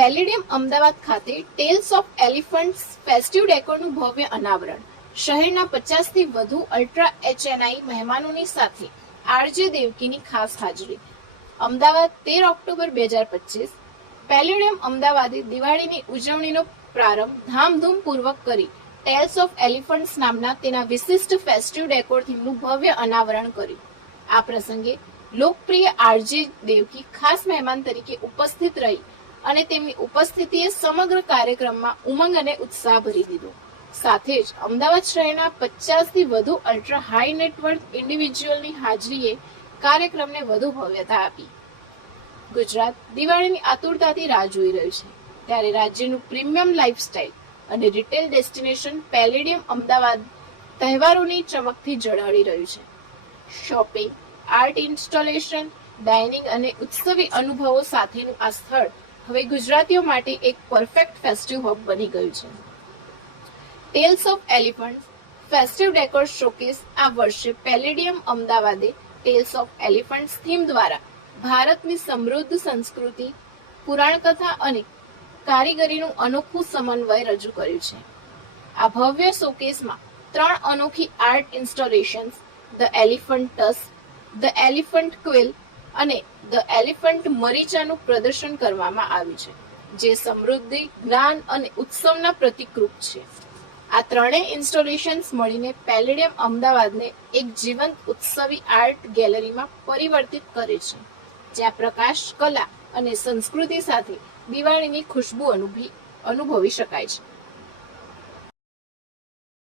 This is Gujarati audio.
પેલેડિયમ અમદાવાદ ખાતે ટેલ્સ ઓફ એલિફન્ટ્સ ફેસ્ટિવ ડેકોરનું ભવ્ય અનાવરણ. શહેરના 50 થી વધુ અલ્ટ્રા એચએનઆઈ મહેમાનોની સાથે આરજે દેવકીની ખાસ હાજરી. અમદાવાદ 13 ઓક્ટોબર 2025. પેલેડિયમ અમદાવાદે દિવાળીની ઉજવણીનો પ્રારંભ ધામધૂમપૂર્વક કરી ટેલ્સ ઓફ એલિફન્ટ્સ નામના તેના વિશિષ્ટ ફેસ્ટિવ ડેકોર થીમનું ભવ્ય અનાવરણ કર્યું. આ પ્રસંગે લોકપ્રિય આરજે દેવકી ખાસ મહેમાન તરીકે ઉપસ્થિત રહી અને તેમની ઉપસ્થિતિએ સમગ્ર કાર્યક્રમમાં ઉમંગ અને ઉત્સાહ ભરી દીધો. સાથે જ અમદાવાદ શહેરના 50 થી વધુ અલ્ટ્રા હાઈ નેટવર્થ ઇન્ડિવિજ્યુઅલની હાજરીએ કાર્યક્રમને વધુ ભવ્યતા આપી. ગુજરાત દિવાળીની આતુરતાથી રાહ જોઈ રહ્યું છે, ત્યારે રાજ્યનું પ્રીમિયમ લાઇફસ્ટાઇલ અને રિટેલ ડેસ્ટિનેશન પેલેડિયમ અમદાવાદ તહેવારોની ચમકથી ઝળહળી રહ્યું છે. શોપિંગ, આર્ટ ઇન્સ્ટોલેશન, ડાઇનિંગ અને ઉત્સવી અનુભવો સાથેનું આ સ્થળ હવે ગુજરાતીઓ માટે એક પરફેક્ટ ફેસ્ટિવ હબ બની ગયું છે. Tales of elephants festive decor showcase આ વર્ષે પેલેડિયમ અમદાવાદે ટેલ્સ ઓફ એલિફન્ટ્સ થીમ દ્વારા ભારતની સમૃદ્ધ સંસ્કૃતિ, પુરાણકથા અને કારીગરીનું અનોખું સમન્વય રજૂ કર્યું છે. આ ભવ્ય શોકેસમાં 3 અનોખી art installations, the elephant tusk, the elephant quill અને ધ એલિફન્ટ મરીચાનું પ્રદર્શન કરવામાં આવ્યું છે, જે સમૃદ્ધિ, જ્ઞાન અને ઉત્સવના પ્રતીકરૂપ છે. આ ત્રણેય ઇન્સ્ટોલેશન્સ મળીને પેલેડિયમ અમદાવાદને એક જીવંત ઉત્સવી આર્ટ ગેલેરીમાં પરિવર્તિત કરે છે, જ્યાં પ્રકાશ, કલા અને સંસ્કૃતિ સાથે દિવાળીની ખુશ્બુ અનુભવી શકાય છે.